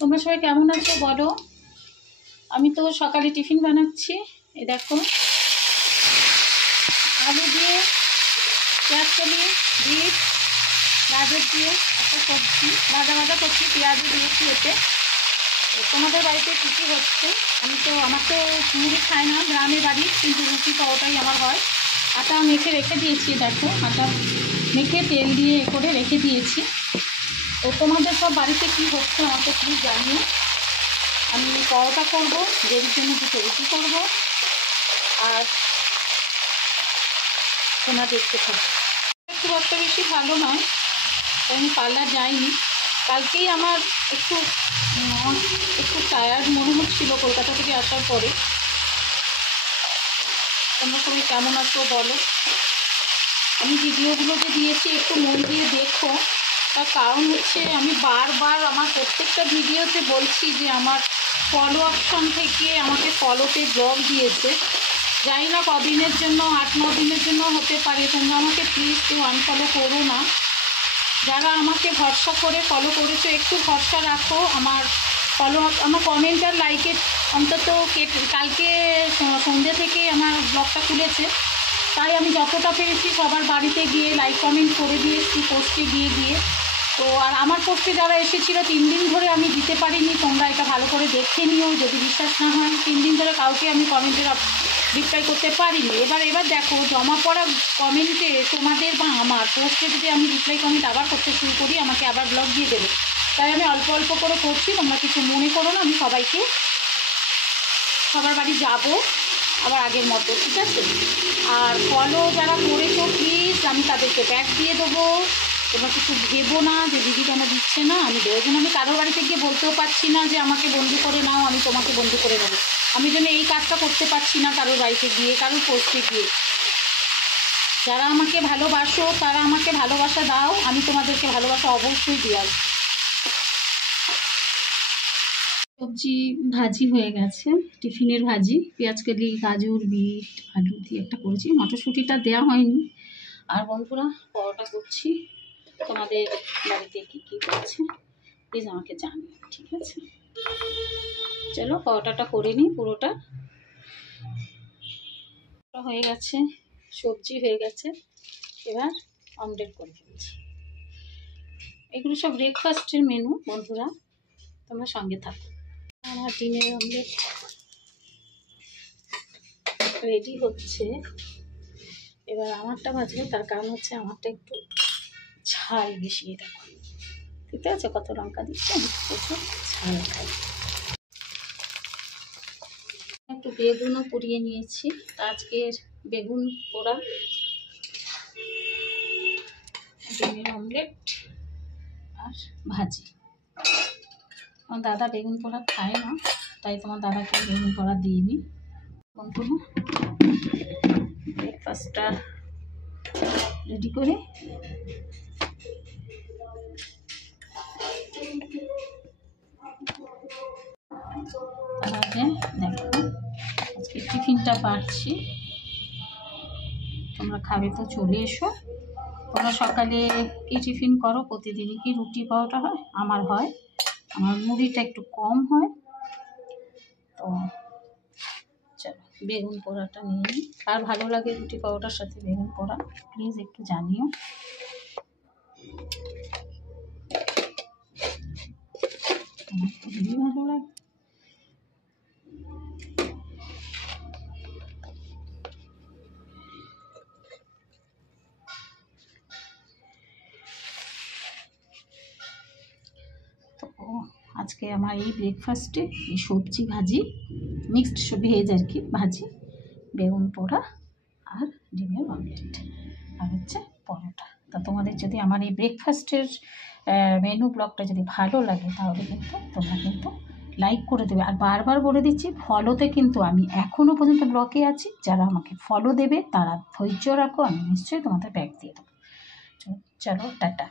তোমরা সবাই কেমন আছো বলো। আমি তো সকালে টিফিন বানাচ্ছি। এই দেখো, আলু দিয়ে পেঁয়াজ কলি, বিট, গাজর দিয়ে একটা সবজি ভাজা করছি, পেঁয়াজও দিয়েছি এতে। তোমাদের বাড়িতে কী কী হচ্ছে? আমার তো মুড়ি খায় না, গ্রামের বাড়ি, কিন্তু রুটি পাওয়াটাই আমার হয়। আটা মেখে রেখে দিয়েছি, দেখো আটা মেখে তেল দিয়ে করে রেখে দিয়েছি। তো তোমাদের সব বাড়িতে কী হচ্ছে আমাকে প্লিজ জানিও। আমি পরোটা করবো, দেরির জন্য দুটো রুটি করবো, আর তোমরা দেখতে থাকো। একটু একটা বেশি ভালো নয়, আমি পার্লার যাইনি। কালকেই আমার একটু টায়ার্ড মনে হচ্ছিলো কলকাতা থেকে আসার পরে। তোমরা সবাই কেমন আছো বলো। আমি ভিডিওগুলো যে দিয়েছি একটু মন দিয়ে দেখো। তার কারণ হচ্ছে আমি বারবার আমার প্রত্যেকটা ভিডিওতে বলছি যে আমার ফলো অপশন থেকে আমাকে ফলোতে ব্লক দিয়েছে। জানি না কদিনের জন্য, 8-9 দিনের জন্য হতে পারে। তোমরা আমাকে প্লিজ কেউ আনফলো করো না। যারা আমাকে ভরসা করে ফলো করেছো একটু ভরসা রাখো। আমার কমেন্ট আর লাইকে অন্তত কালকে সন্ধ্যে থেকে আমার ব্লগটা খুলেছে, তাই আমি যতটা পেরেছি সবার বাড়িতে গিয়ে লাইক কমেন্ট করে দিয়েছি, পোস্টে দিয়ে। তো আর আমার পোস্টে যারা এসেছিলো 3 দিন ধরে আমি দিতে পারিনি। তোমরা এটা ভালো করে দেখে নিও, যদি বিশ্বাস না হয়। 3 দিন ধরে কাউকে আমি কমেন্টের রিপ্লাই করতে পারিনি। এবার দেখো, জমা পড়া কমেন্টে তোমাদের বা আমার পোস্টে যদি আমি রিপ্লাই কমেন্ট আবার করতে শুরু করি, আমাকে আবার ব্লক দিয়ে দেবে। তাই আমি অল্প অল্প করে করছি, তোমরা কিছু মনে করো না। আমি সবার বাড়ি যাবো আবার আগের মতো, ঠিক আছে? আর ফলো যারা করেছো প্লিজ আমি তাদেরকে ব্যাক দিয়ে দেবো। তোমরা কিছু ভেবো না যে দিদি কেন দিচ্ছে না। আমি দেওয়ার জন্য আমি কারোর বাড়িতে গিয়ে বলতেও পারছি না যে আমাকে বন্ধু করে নাও, আমি তোমাকে বন্ধু করে নেবো। আমি যেন এই কাজটা করতে পারছি না কারোর বাড়িতে গিয়ে, কারোর পোস্টে গিয়ে। যারা আমাকে ভালোবাসো তারা আমাকে ভালোবাসা দাও, আমি তোমাদেরকে ভালোবাসা অবশ্যই দিই। সবজি ভাজি হয়ে গেছে, টিফিনের ভাজি, পেঁয়াজ কলি, গাজর, বিট, আলু দিয়ে একটা করেছি। মটরশুঁটিটা দেওয়া হয়নি। আর বন্ধুরা, পরোটা করছি। তোমাদের বাড়িতে কী কী করছে প্লিজ আমাকে জানিও, ঠিক আছে? চলো পরোটাটা করে নিই। পুরোটা হয়ে গেছে, সবজি হয়ে গেছে, এবার অমলেট করে ফেলছি। এগুলো সব ব্রেকফাস্টের মেনু বন্ধুরা, তোমরা সঙ্গে থাকো। আমার ডিমের অমলেট রেডি হচ্ছে। এবার আমারটা ভাজবে, তার কারণ হচ্ছে আমারটা একটু ঝাল বেশি। দেখো ঠিক আছে কত লঙ্কা দিচ্ছে, আমি প্রচুর ঝাল খাই। একটু বেগুনও পুড়িয়ে নিয়েছি। আজকের বেগুন পোড়া, ডিমের অমলেট আর ভাজি। আমার দাদা বেগুন পোড়া খায় না, তাই তোমার দাদাকে বেগুন পোড়া দিইনি। বন্ধুরা, ব্রেকফাস্টটা রেডি করে তার আগে দেখো আজকে টিফিনটা বাড়ছি। তোমরা খাবে তো চলে এসো। তোমরা সকালে কি টিফিন করো? প্রতিদিনই কি রুটি পাওয়াটা হয়? আমার হয়, আমার মুড়িটা একটু কম হয়। তো চলো বেগুন পোড়াটা নিয়ে নিই। আর ভালো লাগে রুটি পাউডার সাথে বেগুন পোড়া প্লিজ একটু জানিও। আমার তো খুবই ভালো লাগে। তো আজকে আমার এই ব্রেকফাস্টে এই সবজি ভাজি, মিক্সড ভেজ আর কি, ভাজি, বেগুন পোড়া আর ডিমের অমলেট আর হচ্ছে পরোটা। তা তোমাদের যদি আমার এই ব্রেকফাস্টের মেনু ব্লগটা যদি ভালো লাগে তাহলে কিন্তু তোমরা কিন্তু লাইক করে দেবে। আর বারবার বলে দিচ্ছি, ফলোতে কিন্তু আমি এখনও পর্যন্ত ব্লকে আছি। যারা আমাকে ফলো দেবে তারা ধৈর্য রাখো, আমি নিশ্চয়ই তোমাদের ব্যাক দিয়ে দেবো। চলো টাটা।